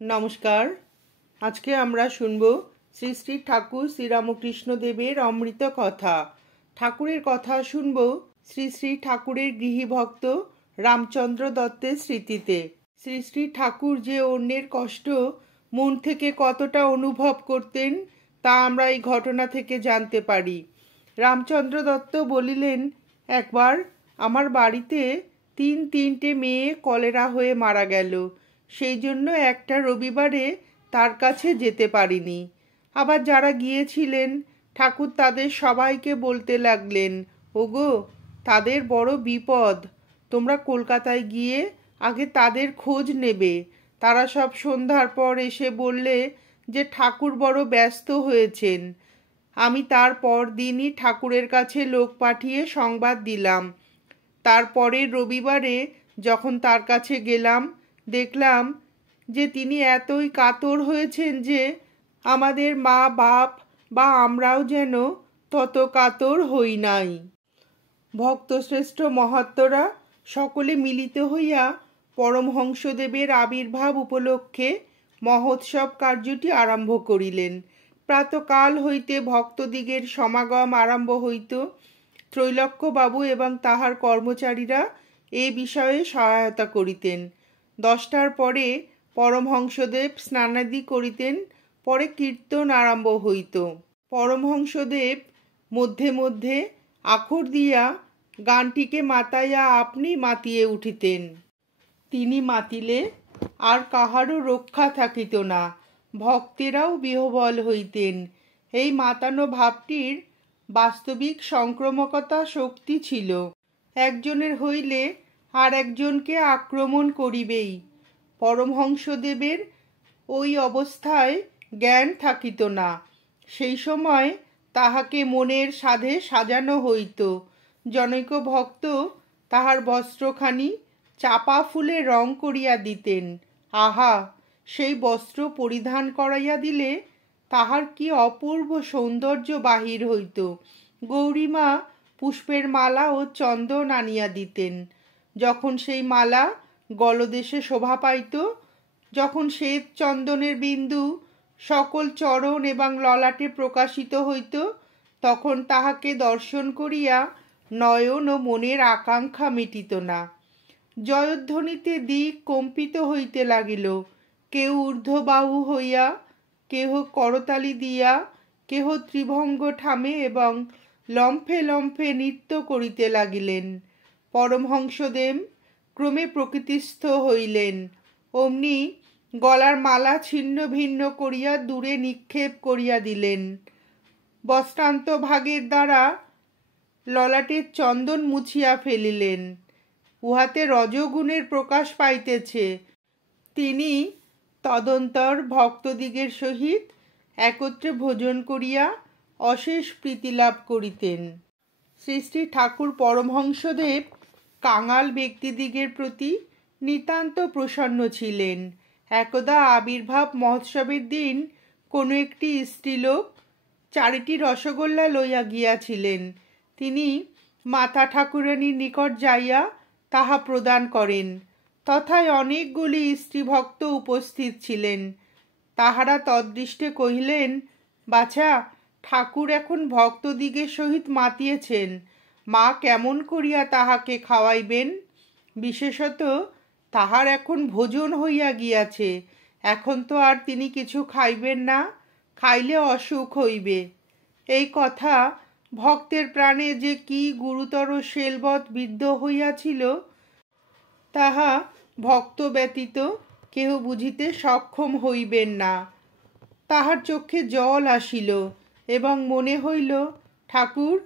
নমস্কার। আজকে আমরা শুনব শ্রী শ্রী ঠাকুর শ্রীরামকৃষ্ণ দেবের অমৃত কথা। ঠাকুরের কথা শুনব শ্রী শ্রী ঠাকুরের গৃহী ভক্ত রামচন্দ্র দত্তের স্মৃতিতে। শ্রী শ্রী ঠাকুর যে অন্যের কষ্ট মন থেকে কতটা অনুভব করতেন তা আমরা এই ঘটনা থেকে জানতে পারি। রামচন্দ্র দত্ত বলিলেন, একবার আমার বাড়িতে তিনটে মেয়ে কলেরা হয়ে মারা গেল। সেই জন্য একটা রবিবারে তার কাছে যেতে পারিনি। আবার যারা গিয়েছিলেন ঠাকুর তাদের সবাইকে বলতে লাগলেন, ওগো, তাদের বড় বিপদ, তোমরা কলকাতায় গিয়ে আগে তাদের খোঁজ নেবে। তারা সব সন্ধ্যার পর এসে বললে যে ঠাকুর বড় ব্যস্ত হয়েছেন। আমি তার পর দিনই ঠাকুরের কাছে লোক পাঠিয়ে সংবাদ দিলাম। তারপরের রবিবারে যখন তার কাছে গেলাম, দেখলাম যে তিনি এতই কাতর হয়েছেন যে আমাদের মা বাপ বা আমরাও যেন তত কাতর হই নাই। ভক্তশ্রেষ্ঠ মহাত্মরা সকলে মিলিত হইয়া পরমহংসদেবের আবির্ভাব উপলক্ষে মহোৎসব কার্যটি আরম্ভ করিলেন। প্রাতকাল হইতে ভক্তদিগের সমাগম আরম্ভ হইত। ত্রৈলোক্যবাবু এবং তাহার কর্মচারীরা এ বিষয়ে সহায়তা করিতেন। 10টার পরে পরমহংসদেব স্নানাদি করিতেন, পরে কীর্তন আরম্ভ হইত। পরমহংসদেব মধ্যে মধ্যে আখর দিয়া গানটিকে মাতাইয়া আপনি মাতিয়ে উঠিতেন। তিনি মাতিলে আর কাহারও রক্ষা থাকিত না, ভক্তেরাও বিহ্বল হইতেন। এই মাতানো ভাবটির বাস্তবিক সংক্রামকতা শক্তি ছিল। একজনের হইলে আর একজনকে আক্রমণ করিবেই। পরমহংসদেবের ওই অবস্থায় জ্ঞান থাকিত না। সেই সময় তাহাকে মনের সাধে সাজানো হইত। জনৈক ভক্ত তাহার বস্ত্রখানি চাপা ফুলে রং করিয়া দিতেন। আহা, সেই বস্ত্র পরিধান করাইয়া দিলে তাহার কি অপূর্ব সৌন্দর্য বাহির হইত। গৌরীমা পুষ্পের মালা ও চন্দন আনিয়া দিতেন। যখন সেই মালা গলদেশে শোভা পাইত, যখন শ্বেত চন্দনের বিন্দু সকল চরণ এবং ললাটে প্রকাশিত হইত, তখন তাহাকে দর্শন করিয়া নয়ন ও মনের আকাঙ্ক্ষা মিটিত না। জয়ধ্বনিতে দিক কম্পিত হইতে লাগিল। কেউ ঊর্ধ্ববাহু হইয়া, কেহ করতালি দিয়া, কেহ ত্রিভঙ্গ ঠামে এবং লম্ফে লম্ফে নৃত্য করিতে লাগিলেন। পরমহংসদেব ক্রমে প্রকৃতিস্থ হইলেন। অমনি গলার মালা ছিন্ন ভিন্ন করিয়া দূরে নিক্ষেপ করিয়া দিলেন। বস্ত্রান্ত ভাগের দ্বারা ললাটের চন্দন মুছিয়া ফেলিলেন। উহাতে রজগুণের প্রকাশ পাইতেছে। তিনি তদন্তর ভক্তদিগের সহিত একত্রে ভোজন করিয়া অশেষ প্রীতি লাভ করিতেন। শ্রী শ্রী ঠাকুর পরমহংসদেব কাঙাল ব্যক্তিদিগের প্রতি নিতান্ত প্রসন্ন ছিলেন। একদা আবির্ভাব মহোৎসবের দিন কোনো একটি স্ত্রীলোক 4টি রসগোল্লা লইয়া গিয়াছিলেন। তিনি মাতা ঠাকুরানীর নিকট যাইয়া তাহা প্রদান করেন। তথায় অনেকগুলি স্ত্রীভক্ত উপস্থিত ছিলেন। তাহারা তদৃষ্টে কহিলেন, বাছা, ঠাকুর এখন ভক্তদিগের সহিত মাতিয়েছেন, মা কেমন করিয়া তাহাকে খাওয়াইবেন? বিশেষত তাহার এখন ভোজন হইয়া গিয়াছে, এখন তো আর তিনি কিছু খাইবেন না, খাইলে অসুখ হইবে। এই কথা ভক্তের প্রাণে যে কি গুরুতর শেলবৎ বিদ্ধ হইয়াছিল তাহা ভক্ত ব্যতীত কেহ বুঝিতে সক্ষম হইবেন না। তাহার চক্ষে জল আসিল এবং মনে হইল, ঠাকুর,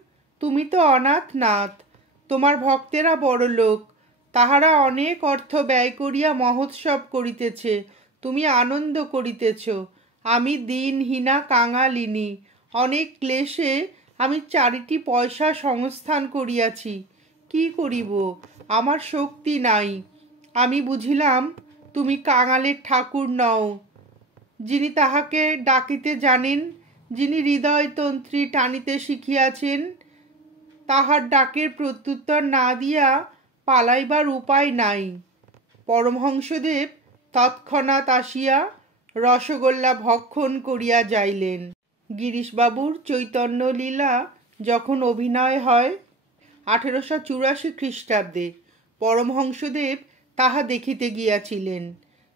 তুমি তো অনাথ নাথ, তোমার ভক্তেরা বড় লোক, তাহারা অনেক অর্থ ব্যয় করিয়া মহোৎসব করিতেছে, তুমি আনন্দ করিতেছ। আমি দিনহীনা কাঙালিনী, অনেক ক্লেশে আমি 4টি পয়সা সংস্থান করিয়াছি, কি করিব, আমার শক্তি নাই। আমি বুঝিলাম তুমি কাঙালের ঠাকুর নও, যিনি তাহাকে ডাকিতে জানেন, যিনি হৃদয়তন্ত্রী টানিতে শিখিয়াছেন, তাহার ডাকের প্রত্যুত্তর না দিয়া পালাইবার উপায় নাই। পরমহংসদেব তৎক্ষণাৎ আসিয়া রসগোল্লা ভক্ষণ করিয়া যাইলেন। গিরিশবাবুর চৈতন্য লীলা যখন অভিনয় হয় 1884 খ্রিস্টাব্দে, পরমহংসদেব তাহা দেখিতে গিয়াছিলেন।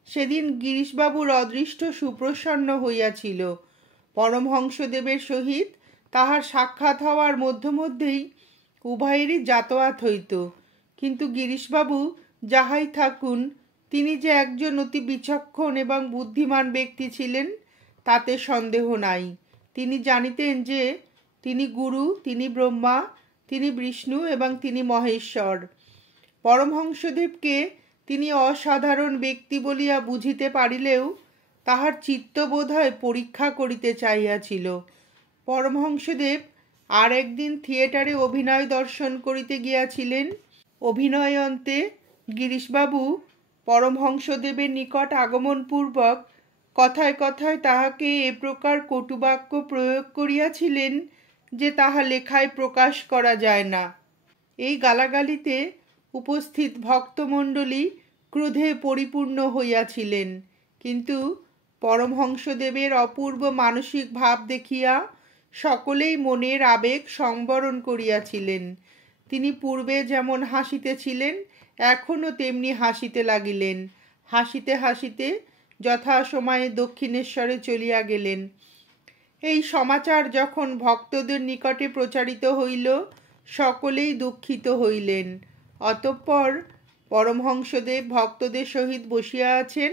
সেদিন গিরিশবাবুর অদৃষ্ট সুপ্রসন্ন হইয়াছিল। পরমহংসদেবের সহিত তাহার সাক্ষাৎ হওয়ার মধ্যেই উভয়েরই যাতায়াত হইত। কিন্তু গিরিশবাবু যাহাই থাকুন, তিনি যে একজন অতি বিচক্ষণ এবং বুদ্ধিমান ব্যক্তি ছিলেন তাতে সন্দেহ নাই। তিনি জানিতেন যে তিনি গুরু, তিনি ব্রহ্মা, তিনি বিষ্ণু এবং তিনি মহেশ্বর। পরমহংসদেবকে তিনি অসাধারণ ব্যক্তি বলিয়া বুঝিতে পারিলেও তাহার চিত্ত বোধহয় পরীক্ষা করিতে চাহিয়াছিল। পরমহংসদেব আর একদিন থিয়েটারে অভিনয় দর্শন করিতে গিয়াছিলেন। অভিনয় অন্তে গিরিশবাবু পরমহংসদেবের নিকট আগমনপূর্বক কথায় কথায় তাহাকে এ প্রকার কটুবাক্য প্রয়োগ করিয়াছিলেন যে তাহা লেখায় প্রকাশ করা যায় না। এই গালাগালিতে উপস্থিত ভক্তমণ্ডলী ক্রোধে পরিপূর্ণ হইয়াছিলেন, কিন্তু পরমহংসদেবের অপূর্ব মানসিক ভাব দেখিয়া সকলেই মনের আবেগ সংবরণ করিয়াছিলেন। তিনি পূর্বে যেমন হাসিতেছিলেন, এখনও তেমনি হাসিতে লাগিলেন। হাসিতে হাসিতে যথাসময়ে দক্ষিণেশ্বরে চলিয়া গেলেন। এই সমাচার যখন ভক্তদের নিকটে প্রচারিত হইল, সকলেই দুঃখিত হইলেন। অতঃপর পরমহংসদেব ভক্তদের সহিত বসিয়া আছেন,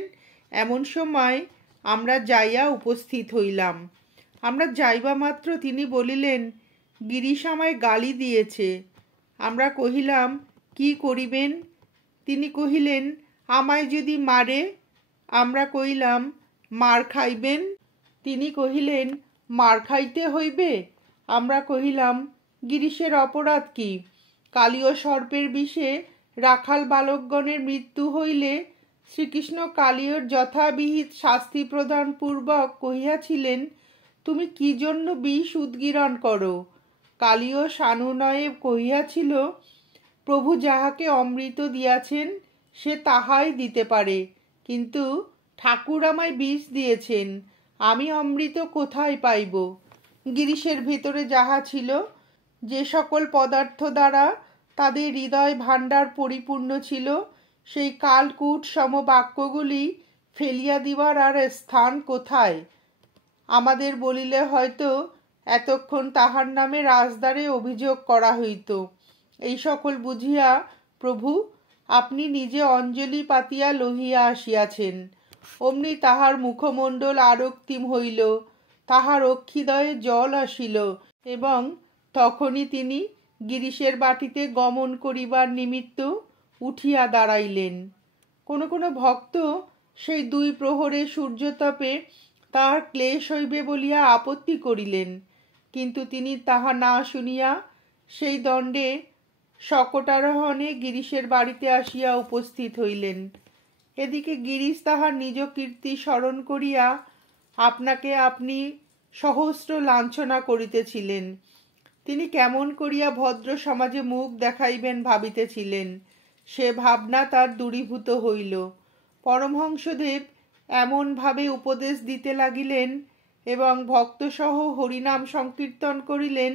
এমন সময় আমরা যাইয়া উপস্থিত হইলাম। আমরা যাইবা মাত্র তিনি বলিলেন, গিরিশ আমায় গালি দিয়েছে। আমরা কহিলাম, কি করিবেন? তিনি কহিলেন, আমায় যদি মারে। আমরা কহিলাম, মার খাইবেন? তিনি কহিলেন, মার খাইতে হইবে? আমরা কহিলাম, গিরিশের অপরাধ কি? কালীয় সর্পের বিষে রাখাল বালকগণের মৃত্যু হইলে শ্রীকৃষ্ণ কালীয়র যথাবিহিত শাস্তি প্রদান পূর্বক কহিয়াছিলেন, তুমি কি জন্য বিষ উদ্গীরণ করো? কালীয় সানুনয়ে কহিয়াছিল, প্রভু যাহাকে অমৃত দিয়াছেন সে তাহাই দিতে পারে, কিন্তু ঠাকুর আমায় বিষ দিয়েছেন, আমি অমৃত কোথায় পাইব? গিরিশের ভেতরে যাহা ছিল, যে সকল পদার্থ দ্বারা তাদের হৃদয় ভাণ্ডার পরিপূর্ণ ছিল, সেই কালকূট সম বাক্যগুলি ফেলিয়া দিবার আর স্থান কোথায়? আমাদের বলিলে হয়তো এতক্ষণ তাহার নামে রাজদ্বারে অভিযোগ করা হইত। এই সকল বুঝিয়া প্রভু আপনি নিজে অঞ্জলি পাতিয়া লহিয়া আসিয়াছেন। অমনি তাহার মুখমণ্ডল আরক্তিম হইল, তাহার অক্ষিদয়ে জল আসিল, এবং তখনই তিনি গিরিশের বাটিতে গমন করিবার নিমিত্ত উঠিয়া দাঁড়াইলেন। কোনো কোনো ভক্ত সেই 2 প্রহরে সূর্যতাপে তাহার ক্লেশ হইবে বলিয়া আপত্তি করিলেন, কিন্তু তিনি তাহা না শুনিয়া সেই দণ্ডে শকটারোহণে গিরিশের বাড়িতে আসিয়া উপস্থিত হইলেন। এদিকে গিরিশ তাহার নিজ কীর্তি স্মরণ করিয়া আপনাকে আপনি সহস্র লাঞ্ছনা করিতেছিলেন। তিনি কেমন করিয়া ভদ্র সমাজে মুখ দেখাইবেন ভাবিতেছিলেন। সে ভাবনা তার দূরীভূত হইল। পরমহংসদেব এমনভাবে উপদেশ দিতে লাগিলেন এবং ভক্তসহ হরিনাম সংকীর্তন করিলেন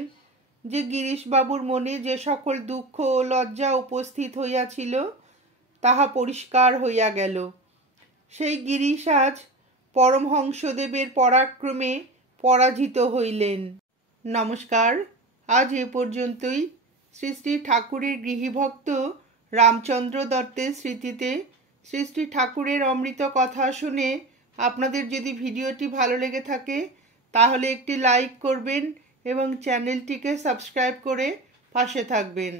যে গিরিশবাবুর মনে যে সকল দুঃখ ও লজ্জা উপস্থিত হইয়াছিল তাহা পরিষ্কার হইয়া গেল। সেই গিরিশ আজ পরমহংসদেবের পরাক্রমে পরাজিত হইলেন। নমস্কার, আজ এ পর্যন্তই। শ্রী শ্রী ঠাকুরের গৃহীভক্ত রামচন্দ্র দত্তের স্মৃতিতে শ্রী শ্রী ঠাকুরের অমৃত কথা শুনে আপনাদের যদি ভিডিওটি ভালো লেগে থাকে তাহলে একটি লাইক করবেন এবং চ্যানেলটিকে সাবস্ক্রাইব করে পাশে থাকবেন।